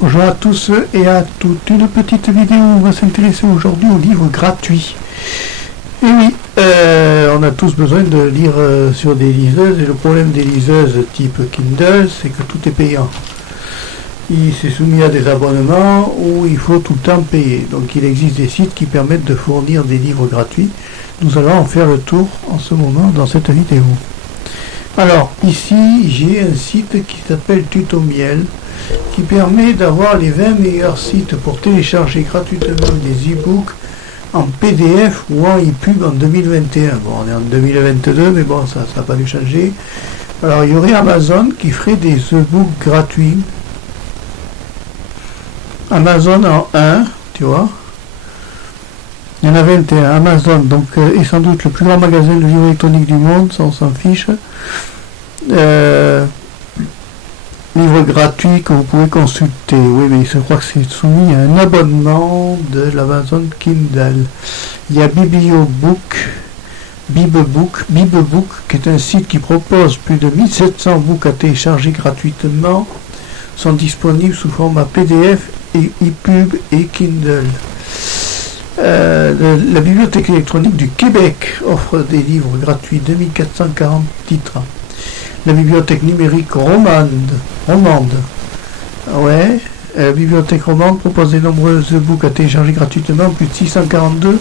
Bonjour à tous et à toutes. Une petite vidéo où on va s'intéresser aujourd'hui aux livres gratuits. Et oui, on a tous besoin de lire sur des liseuses, et le problème des liseuses type Kindle, c'est que tout est payant. Il s'est soumis à des abonnements où il faut tout le temps payer. Donc il existe des sites qui permettent de fournir des livres gratuits. Nous allons en faire le tour en ce moment dans cette vidéo. Alors ici j'ai un site qui s'appelle Tutomiel, qui permet d'avoir les 20 meilleurs sites pour télécharger gratuitement des e-books en PDF ou en e-pub en 2021. Bon, on est en 2022, mais bon, ça n'a pas dû changer. Alors, il y aurait Amazon qui ferait des e-books gratuits. Amazon en 1, tu vois. Il y en a 21. Amazon, donc, est sans doute le plus grand magasin de livres électroniques du monde, ça on s'en fiche. Livre gratuit que vous pouvez consulter. Oui, mais je crois que c'est soumis à un abonnement de l'Amazon Kindle. Il y a Bibbook, qui est un site qui propose plus de 1700 books à télécharger gratuitement, sont disponibles sous format PDF et ePub et Kindle. La Bibliothèque électronique du Québec offre des livres gratuits, 2440 titres. La bibliothèque numérique romande, ouais, la bibliothèque romande propose de nombreux e-books à télécharger gratuitement, plus de 642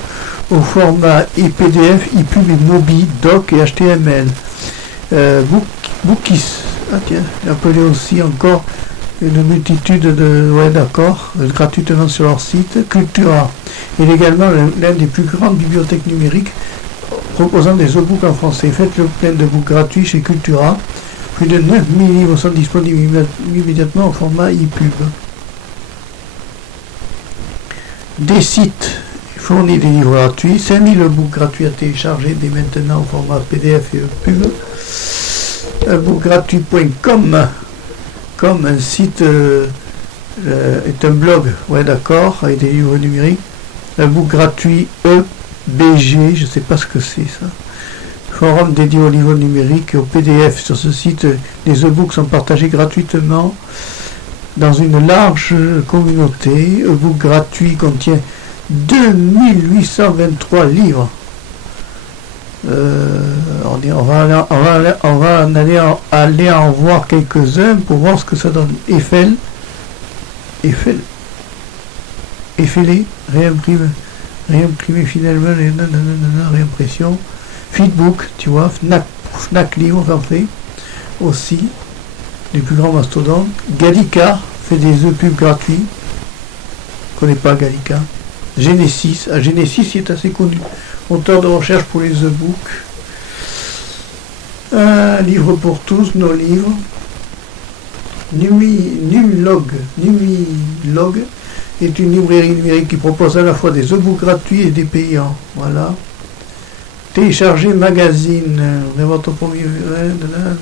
au format PDF, ePub et Mobi, Doc et HTML. Bookis, ah tiens, appelé aussi encore une multitude de, ouais d'accord, gratuitement sur leur site. Cultura est également l'un des plus grandes bibliothèques numériques proposant des e-books en français. Faites le plein de books gratuits chez Cultura. Plus de 9000 livres sont disponibles immédiatement au format ePub. Des sites fournissent des livres gratuits. 5000 e-books gratuits à télécharger dès maintenant au format PDF et ePub. Bookgratuit.com, comme un site est un blog, ouais d'accord, avec des livres numériques. Un book gratuit EBG, je ne sais pas ce que c'est ça. Forum dédié aux livres numériques et au PDF. Sur ce site, les e-books sont partagés gratuitement dans une large communauté. E-book gratuit contient 2823 livres. On va aller en voir quelques-uns pour voir ce que ça donne. Effellé, réimprimé finalement, réimpression. Feedbook, tu vois, Fnac Livre en fait aussi, les plus grands mastodontes. Gallica fait des e-pubs gratuits. Je connais pas Gallica. Genesis, Genesis est assez connu, moteur de recherche pour les e-books. Livre pour tous, nos livres. Numlog est une librairie numérique qui propose à la fois des e-books gratuits et des payants. Voilà. Télécharger magazine, votre premier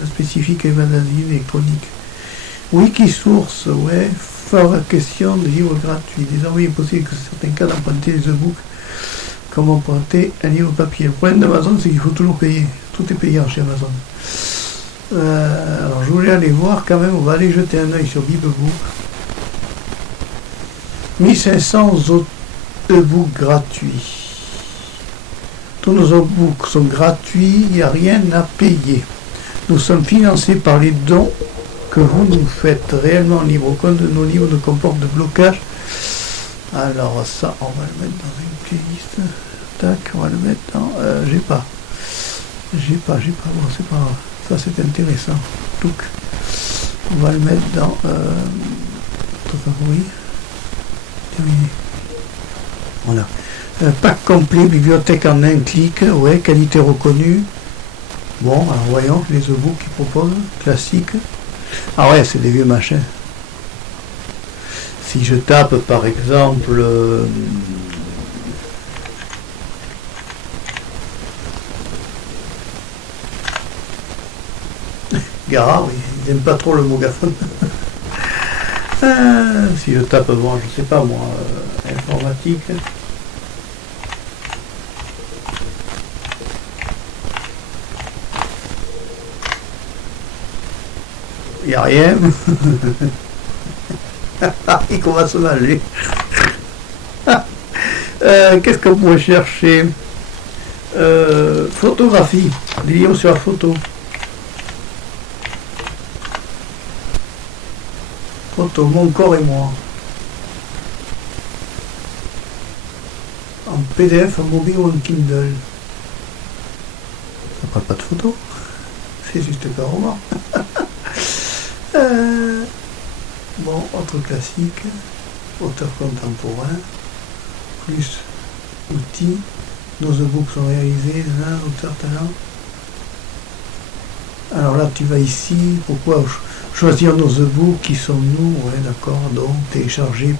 spécifique et magazine électronique. Wikisource, ouais, fort question de livres gratuits. Désormais, il est possible que certains cas d'emprunter les e-books comme emprunter un livre papier. Le problème d'Amazon, c'est qu'il faut toujours payer. Tout est payant chez Amazon. Alors, je voulais aller voir quand même, on va aller jeter un œil sur Bibbook. 1500 e-books gratuits. Tous nos e-books sont gratuits, il n'y a rien à payer. Nous sommes financés par les dons que vous nous faites. Réellement libre. Aucun de nos livres ne comporte de blocage. Alors ça, on va le mettre dans une playlist. Tac, on va le mettre dans... j'ai pas. Bon, c'est pas grave. Ça, c'est intéressant. Donc, on va le mettre dans... ton favori. Terminé. Voilà. Pack complet, bibliothèque en un clic, ouais, qualité reconnue. Bon, alors voyons les e-books qu'ils proposent, classiques. Ah ouais, c'est des vieux machins. Si je tape par exemple Gara, oui, ils n'aiment pas trop le mot gaphone. Si je tape, bon, je sais pas moi, informatique. Il n'y a rien. Il commence mal, lui. Qu'est-ce qu'on pourrait chercher? Photographie, des livres sur la photo. Photo, mon corps et moi. En PDF, en mobile ou en Kindle. Ça prend pas de photo. C'est juste un roman. Bon, autre classique. Auteur contemporain. Plus outils. Nos e-books sont réalisés. Auteur talent. Alors là, tu vas ici. Pourquoi choisir nos e-books? Qui sommes-nous? Ouais, d'accord. Donc, télécharger.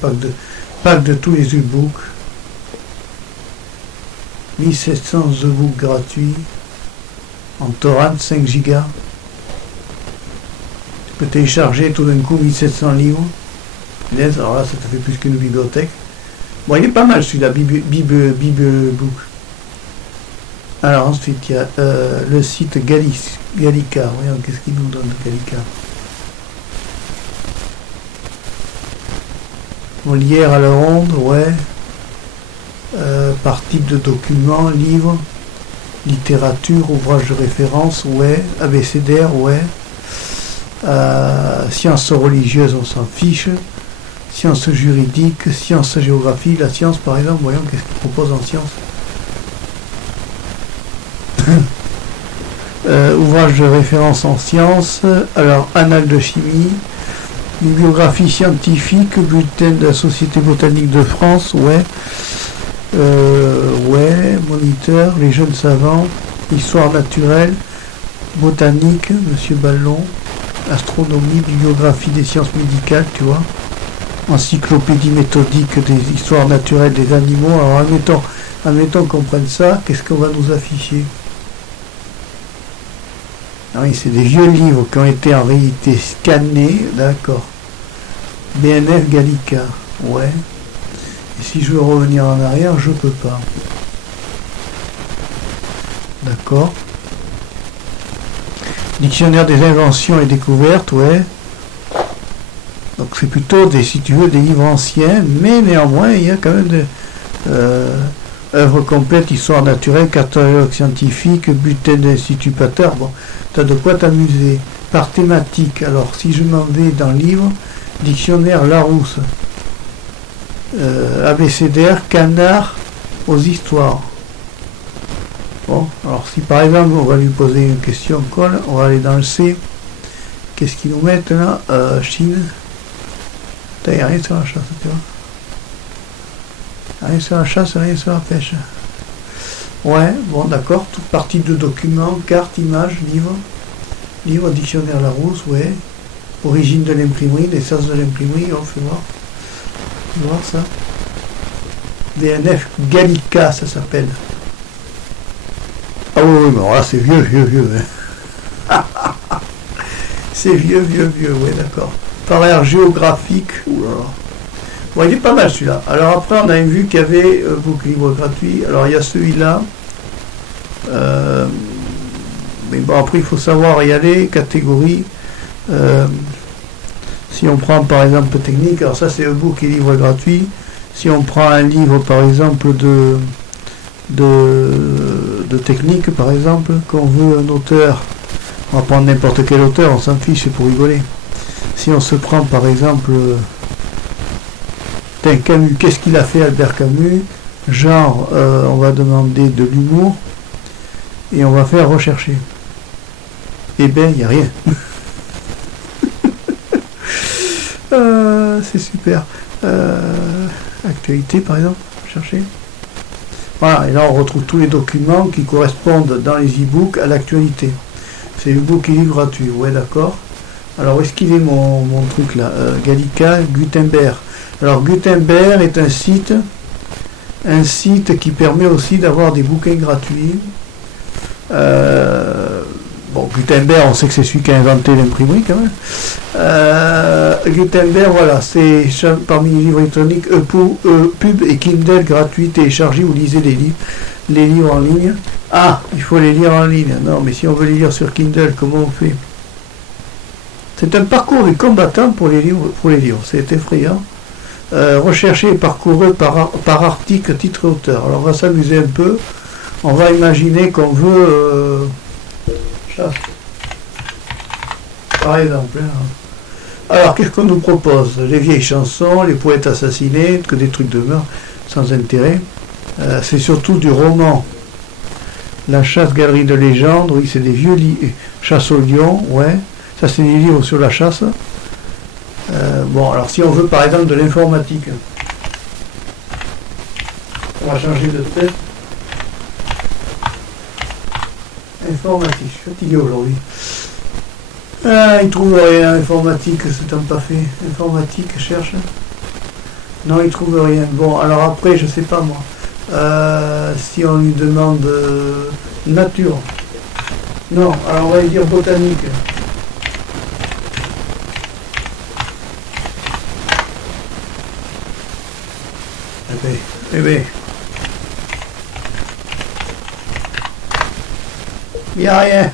Pack de tous les e-books. 1700 e-books gratuits. En torrent 5 Go. Tu peux télécharger tout d'un coup 1700 livres. Alors là, ça te fait plus qu'une bibliothèque. Bon, il est pas mal celui-là, Biblebook. Alors ensuite, il y a le site Gallica. Voyons, qu'est-ce qu'il nous donne, Gallica. Molière à la ronde, ouais. Par type de document, livre, littérature, ouvrage de référence, ouais. Abécédaire, ouais. Sciences religieuses, on s'en fiche. Sciences juridiques, sciences géographie. La science, par exemple, voyons qu'est-ce qu'il propose en sciences. Ouvrage de référence en sciences. Alors, annales de chimie. Bibliographie scientifique, bulletin de la Société botanique de France, ouais. Ouais, moniteur, les jeunes savants, histoire naturelle, botanique, Monsieur Ballon, astronomie, bibliographie des sciences médicales, tu vois, encyclopédie méthodique des histoires naturelles des animaux. Alors admettons qu'on prenne ça, qu'est-ce qu'on va nous afficher? Ah oui, c'est des vieux livres qui ont été en réalité scannés, d'accord. BNF Gallica, ouais. Et si je veux revenir en arrière, je peux pas. D'accord. Dictionnaire des inventions et découvertes, ouais. Donc c'est plutôt si tu veux, des livres anciens, mais néanmoins, il y a quand même des œuvres complètes, histoire naturelle, catalogue scientifique, bulletin d'Institut Pasteur. Bon, tu as de quoi t'amuser. Par thématique, alors si je m'en vais dans le livre, dictionnaire Larousse. Abécédaire, canard aux histoires. Bon, alors si par exemple on va lui poser une question colle, on va aller dans le C. Qu'est-ce qu'ils nous mettent là? Chine. Il n'y a rien sur la chasse, tu vois. Rien sur la chasse, rien sur la pêche. Ouais, bon d'accord, toute partie de documents, carte, images, livre, dictionnaire Larousse, ouais. Origine de l'imprimerie, naissance de l'imprimerie, on fait voir. Voir ça. DNF Gallica, ça s'appelle. Ah oui, mais là c'est vieux. Hein. C'est vieux, ouais, d'accord. Par air géographique. Bon, il est pas mal celui-là. Alors après, on a vu qu'il y avait beaucoup de livres gratuits. Alors il y a celui-là. Mais bon, après, il faut savoir y aller. Catégorie. Si on prend par exemple technique, alors ça c'est un book et livre gratuit. Si on prend un livre par exemple de technique par exemple, qu'on veut un auteur, on va prendre n'importe quel auteur, on s'en fiche, c'est pour rigoler. Si on se prend par exemple Camus, qu'est-ce qu'il a fait Albert Camus? Genre, on va demander de l'humour et on va faire rechercher. Eh bien, il n'y a rien. C'est super. Actualité par exemple, chercher. Voilà, et là on retrouve tous les documents qui correspondent dans les e-books à l'actualité. C'est e-book et livre gratuit, ouais d'accord. Alors où est-ce qu'il est mon truc là? Gallica, Gutenberg. Alors Gutenberg est un site qui permet aussi d'avoir des bouquins gratuits. Bon, Gutenberg, on sait que c'est celui qui a inventé l'imprimerie quand même. Gutenberg, voilà, c'est parmi les livres électroniques Pub et Kindle gratuits, téléchargez ou lisez les livres en ligne. Ah, il faut les lire en ligne. Non, mais si on veut les lire sur Kindle, comment on fait? C'est un parcours du combattant pour les livres. C'est effrayant. Recherché et parcouru par article, titre et auteur. Alors on va s'amuser un peu. On va imaginer qu'on veut chasse. Par exemple. Alors qu'est-ce qu'on nous propose? Les vieilles chansons, les poètes assassinés, que des trucs de meurtre sans intérêt. C'est surtout du roman. La chasse, galerie de légendes, oui, c'est des vieux livres. Chasse au lion, ouais. Ça, c'est des livres sur la chasse. Bon, alors si on veut par exemple de l'informatique, on va changer de tête. Informatique, je suis fatigué aujourd'hui. Ah, il trouve rien, informatique, c'est un pas fait. Informatique, cherche. Non, il trouve rien. Bon, alors après, je sais pas moi. Si on lui demande nature. Non, alors on va lui dire botanique. Eh bien. Il n'y a rien.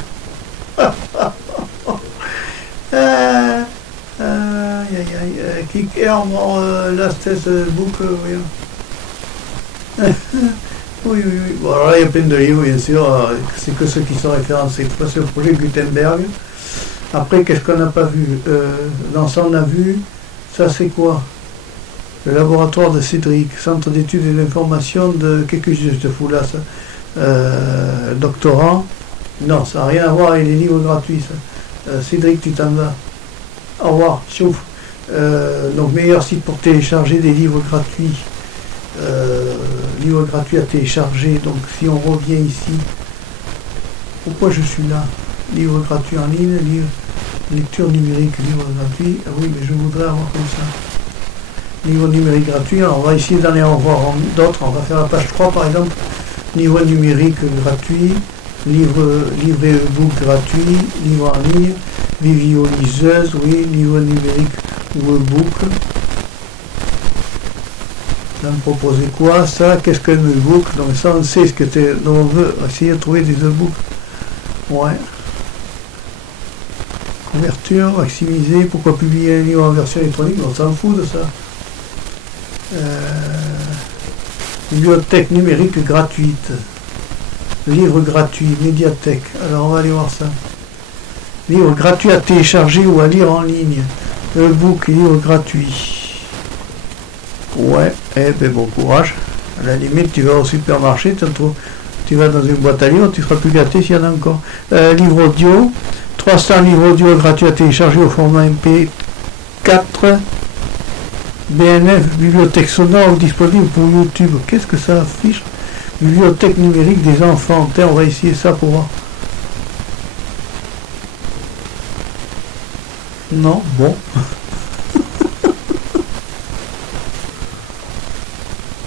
Last test book, oui. Oui. Bon, alors là, il y a plein de livres, bien sûr. C'est que ceux qui sont référencés. C'est le projet Gutenberg. Après, qu'est-ce qu'on n'a pas vu? Dans ça, on a vu. Ça, c'est quoi? Le laboratoire de Cédric, centre d'études et d'information de quelque chose de fou là, ça. Doctorant. Non, ça n'a rien à voir avec les livres gratuits, ça. Cédric, tu t'en vas. Au revoir, chouf. Donc, meilleur site pour télécharger des livres gratuits. Livres gratuits à télécharger. Donc, si on revient ici, pourquoi je suis là? Livres gratuits en ligne, lecture numérique, livres gratuits. Ah oui, mais je voudrais avoir comme ça. Livre numérique gratuit, alors on va essayer d'en avoir d'autres, on va faire la page 3 par exemple, livre numérique gratuit, livre e-book gratuit, livre en ligne, biblioliseuse, oui, livre numérique ou e-book. Ça me proposait quoi? Ça, qu'est-ce qu'un e-book? Donc ça on sait ce que c'est, donc on veut essayer de trouver des e-books. Ouais. Couverture, maximiser, pourquoi publier un livre en version électronique? On s'en fout de ça. Bibliothèque numérique gratuite, livre gratuit, médiathèque. Alors on va aller voir ça. Livre gratuit à télécharger ou à lire en ligne. E-book, livre gratuit. Ouais, eh ben bon courage. À la limite, tu vas au supermarché, tu vas dans une boîte à livres, tu seras plus gâté s'il y en a encore. Livre audio, 300 livres audio gratuits à télécharger au format MP4. BNF, bibliothèque sonore disponible pour YouTube. Qu'est-ce que ça affiche? Bibliothèque numérique des enfants. Tiens, on va essayer ça pour voir. Non, bon.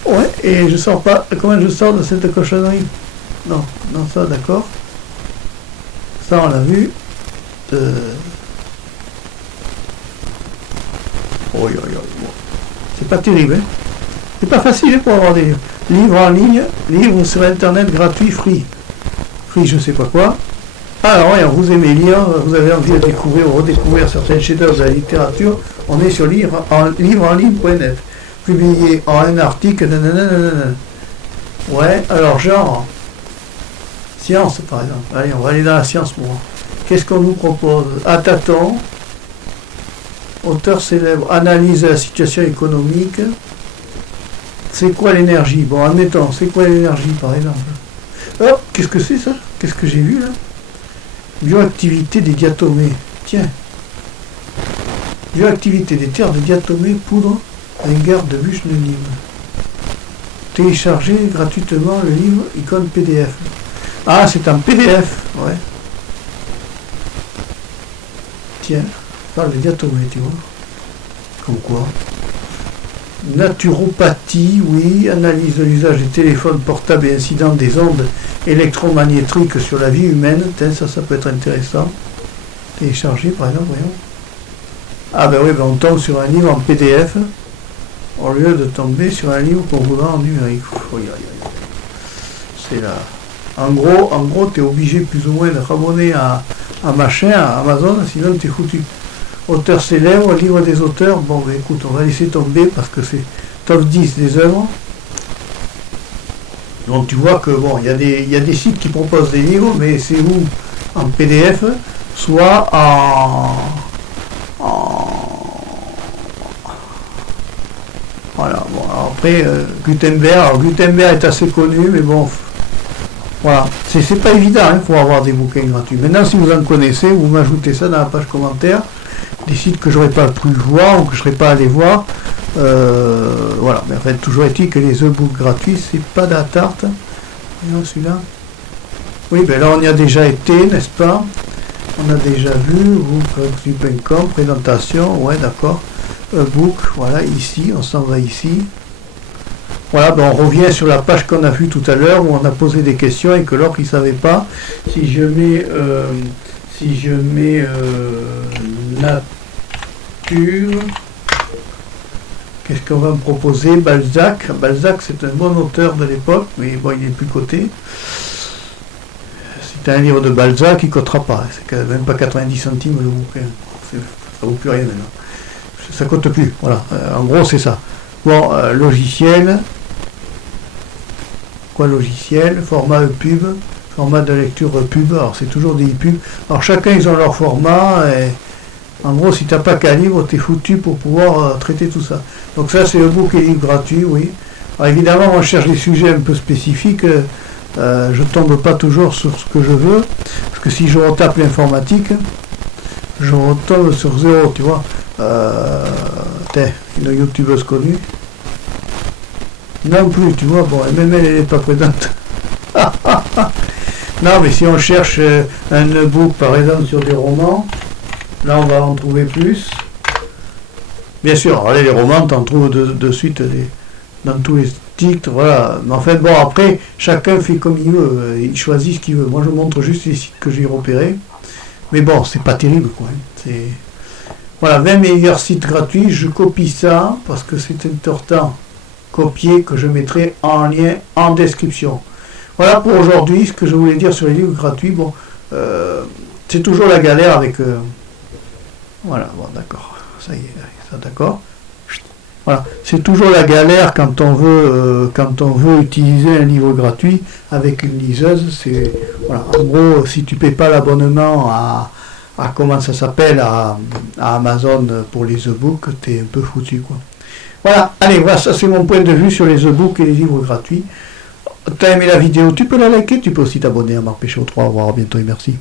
Ouais, et je sors pas. Comment je sors de cette cochonnerie? Non, ça, d'accord. Ça, on l'a vu. Oh. C'est pas terrible, hein. C'est pas facile pour avoir des livres en ligne, livres sur internet gratuits, free. Free, je sais pas quoi. Alors, ouais, vous aimez lire, vous avez envie de découvrir ou redécouvrir certains chefs-d'œuvre de la littérature, on est sur livre en ligne.net. Publié en un article, nanana. Ouais, alors genre, science par exemple. Allez, on va aller dans la science pour voir. Qu'est-ce qu'on nous propose? À tâtons. Auteur célèbre, analyse de la situation économique. C'est quoi l'énergie? Bon, admettons, c'est quoi l'énergie par exemple? Oh, qu'est-ce que c'est ça? Qu'est-ce que j'ai vu là? Bioactivité des diatomées. Tiens. Bioactivité des terres de diatomées, poudre avec garde de Bush-Nenim. Télécharger gratuitement le livre icône PDF. Ah, c'est un PDF, ouais. Tiens. Parle de diatomée, tu vois. Comme quoi. Naturopathie, oui. Analyse de l'usage des téléphones portables et incidents des ondes électromagnétiques sur la vie humaine. Ça peut être intéressant. Télécharger, par exemple, voyons. Ah ben oui, ben on tombe sur un livre en PDF au lieu de tomber sur un livre qu'on voudra en numérique. C'est là. En gros, tu es obligé plus ou moins de t'abonner à machin, à Amazon, sinon tu es foutu. Auteurs célèbres, livre des auteurs. Bon, ben, écoute, on va laisser tomber parce que c'est top 10 des œuvres. Donc tu vois que bon, il y a des sites qui proposent des livres, mais c'est ou en PDF, soit voilà. Bon, alors après, Gutenberg, alors Gutenberg est assez connu, mais bon, voilà, c'est pas évident hein, pour avoir des bouquins gratuits. Maintenant, si vous en connaissez, vous m'ajoutez ça dans la page commentaire, des sites que j'aurais pas pu voir ou que je serais pas allé voir. Voilà, mais en fait, toujours est-il que les e-books gratuits, c'est pas de la tarte. Voyons celui-là. Oui, ben là, on y a déjà été, n'est-ce pas? On a déjà vu, book.com, présentation, ouais, d'accord. E-book, voilà, ici, on s'en va ici. Voilà, ben on revient sur la page qu'on a vue tout à l'heure, où on a posé des questions et que l'autre, il ne savait pas. Si je mets nature... Qu'est-ce qu'on va me proposer? Balzac. Balzac, c'est un bon auteur de l'époque, mais bon, il n'est plus coté. Si tu as un livre de Balzac, il ne cotera pas. C'est quand même pas 90 centimes le bouquin. Ça ne vaut plus rien maintenant. Ça ne cote plus. Voilà. En gros, c'est ça. Bon, logiciel. Quoi, logiciel? Format EPUB. Format de lecture EPUB. Alors, c'est toujours des EPUB. Alors, chacun, ils ont leur format. Et en gros, si tu n'as pas qu'un livre, tu es foutu pour pouvoir traiter tout ça. Donc ça, c'est e-book et livre gratuit, oui. Alors évidemment, on cherche des sujets un peu spécifiques. Je ne tombe pas toujours sur ce que je veux. Parce que si je retape l'informatique, je retombe sur zéro, tu vois. Une youtubeuse connue. Non plus, tu vois. Bon, même elle n'est pas présente. Non, mais si on cherche un e-book, par exemple, sur des romans, là, on va en trouver plus. Bien sûr, allez, les romans, t'en trouves de suite dans tous les titres, voilà. Mais en fait, bon, après, chacun fait comme il veut, il choisit ce qu'il veut. Moi, je montre juste les sites que j'ai repérés. Mais bon, c'est pas terrible, quoi. C'est... Voilà, 20 meilleurs sites gratuits, je copie ça, parce que c'est important copier, que je mettrai en lien en description. Voilà pour aujourd'hui, ce que je voulais dire sur les livres gratuits. Bon, c'est toujours la galère avec... Voilà, bon, d'accord. Ça y est, ça d'accord. Voilà, c'est toujours la galère quand on veut utiliser un livre gratuit avec une liseuse. C'est voilà, en gros, si tu payes pas l'abonnement à comment ça s'appelle à Amazon pour les e-books, t'es un peu foutu quoi. Voilà, allez, voilà, ça c'est mon point de vue sur les e-books et les livres gratuits. T'as aimé la vidéo, tu peux la liker, tu peux aussi t'abonner à Marc Péchaud 3. Au revoir, à bientôt et merci.